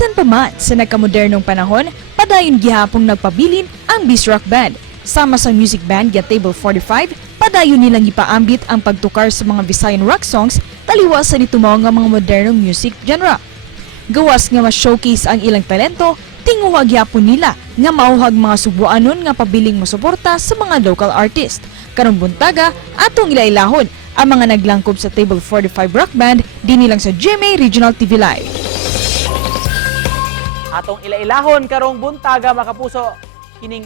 Bisan pa man sa nagkamodernong panahon, padayon gihapong nagpabilin ang Beast Rock Band. Sama sa music band nga Table 45, padayon nilang ipaambit ang pagtukar sa mga Visayan rock songs taliwas sa nitumaw nga mga modernong music genre. Gawas nga ma-showcase ang ilang talento, tinguhag yapon nila nga mauhag mga subuanon nga pabiling mosuporta sa mga local artist. Karong buntaga, atong ilailahon ang mga naglangkob sa Table 45 Rock Band din nilang sa GMA Regional TV Live. Atong ilailahon karong buntaga makapuso kining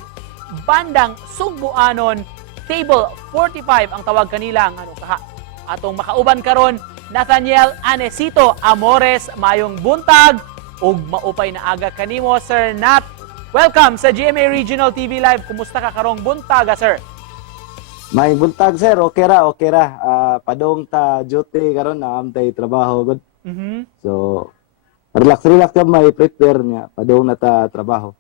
bandang Sugbuanon Table 45 ang tawag kanila ang kaha. Atong makauban karon Nathaniel Anesito Amores, mayong buntag ug maupay na aga kanimo Sir Nat. Welcome sa GMA Regional TV Live. Kumusta ka karong buntaga, sir? May buntag, sir. Okay ra. Padong ta duty karon na amtay trabaho gud. So relax ka may prepare niya padong na ta trabaho.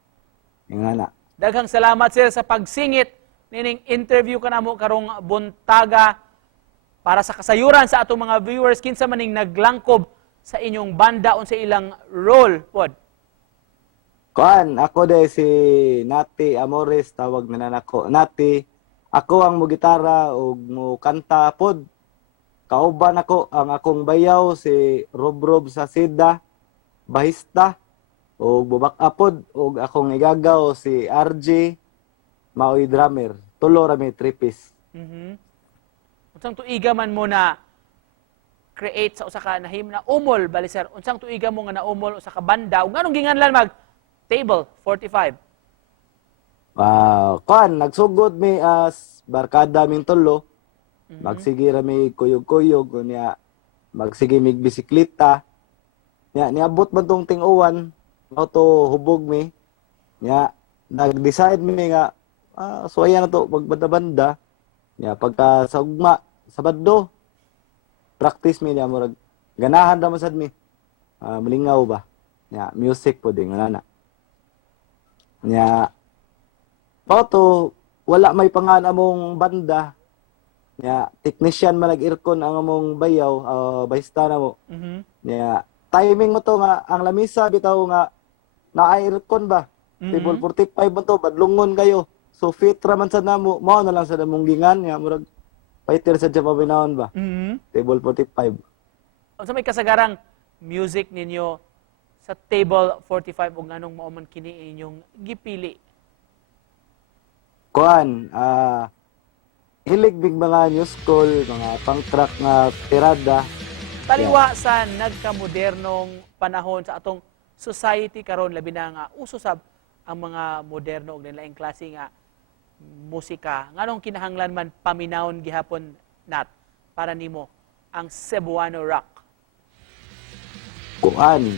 Ingana. Daghang salamat, sir, sa pagsingit nining interview ka namo karong buntaga para sa kasayuran sa atong mga viewers. Kinsa maning naglangkob sa inyong banda unsa ilang role pod? Kuan, ako de si Nati Amores, tawag na nako. Nati, ako ang mo gitara ug mo kanta pod. Kauban ako ang akong bayaw si Rob sa Sida, bahista ug bubak apod ug akong igagaw si RJ, maoy drummer. Tulo ra mi tripis. Unsang tuiga man mo na create sa usa ka nahim na umol bali, sir? Unsang tuiga mo nga na umol usa ka banda ug nganong ginganlan mag Table 45? Kuan, nagsugod mi as barkada ming tulo. Magsige ra mi kuyog-kuyog niya. Magsige mig bisikleta. Niabot man tong ting-uwan, to hubog mi. Nag-decide mi nga so ayan na to magbanda-banda. Pagka sa ugma, Sabado, practice mi niya murag ganahan ra man sad mi. Malingaw ba? Music po din na. Wala may pangan among banda. Technician man nag-irkon ang among bayaw, bahista na mo. Timing mo to nga ang lamisa bitaw nga na-aircon ba? Table 45 mo to, badlungon kayo. So fit ra man sad namo, mao na lang sa damong gingan nga murag fighter sa pabinahon ba. Table 45. Unsa may kasagarang music ninyo sa Table 45 ug nganong mao man kini inyong gipili? Kuan, hilig big mga new school, mga punk rock nga tirada. Taliwa sa nagkamodernong panahon sa atong society karon, labi na nga uso sab ang mga moderno ug laing klase nga musika. Nganong kinahanglan man paminawon gihapon, Nat, para nimo ang Cebuano rock? Kuan,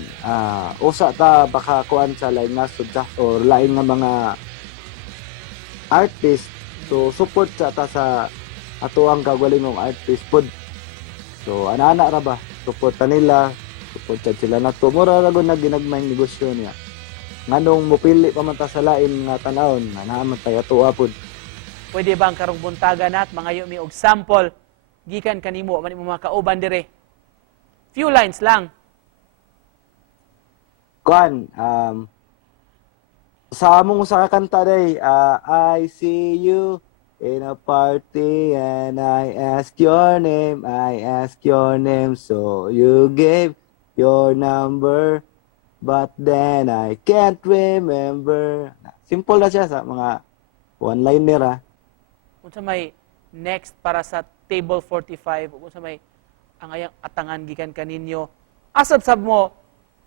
usa ta baka kuan sa lain nga sudta or lain nga mga artist. So support sa ta sa ato ang kagwalingong artist pod. So ana-ana ra ba? Support nila, support sila nato. Mura ra gud ginagmayng negosyo niya. Nganong mupili pa man ta sa lain nga tan-awon, naa man tay ato pod. Pwede bang karong buntaga, Nat, mangayo mi og sample gikan kanimo man imong mga kauban dire? Few lines lang. Kuan, sa among usa ka kanta day, I see you in a party and I ask your name, so you gave your number, but then I can't remember. Simple na siya sa mga one-liner. Unsa may next para sa Table 45? Unsa may ang ayang atangan gikan kaninyo? Asab-sab mo,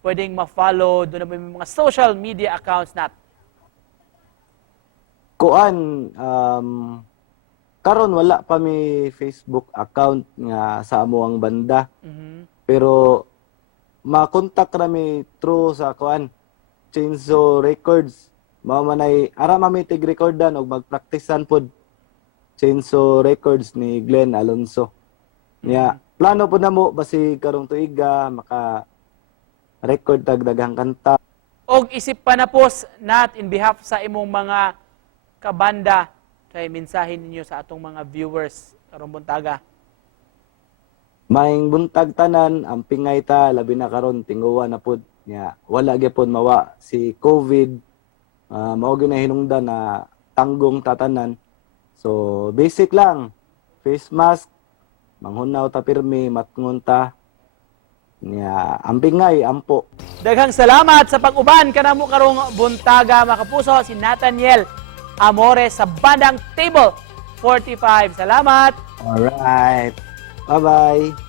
pwedeng ma-follow, doon na may mga social media accounts, Nat. Kuan, karon wala pa mi Facebook account nga sa amo ang banda. Pero ma-contact rami through sa kuan Chainsaw Records. Mao man ay ara mi tig-recordan og mag-practicean pod. Chainsaw Records ni Glenn Alonso. Plano po na mo basi karong tuiga maka record tag daghang kanta. Og isip pa na pos, Nat, in behalf sa imong mga kabanda, kay mensahe ninyo sa atong mga viewers karong buntaga. Maing buntag tanan, ang pingay ta, labi na karon tinguwa na pod nya. Wala gyapon mawa si COVID. Mao gyud na hinungdan na tanggong tatanan. So basic lang, face mask, manghunaw ta pirmi, matngon ta. Nya, ang pingay ampo. Daghang salamat sa pag-uban kanamo karong buntaga mga kapuso si Nathaniel Amores sa bandang Table 45. Salamat. Alright. Bye-bye.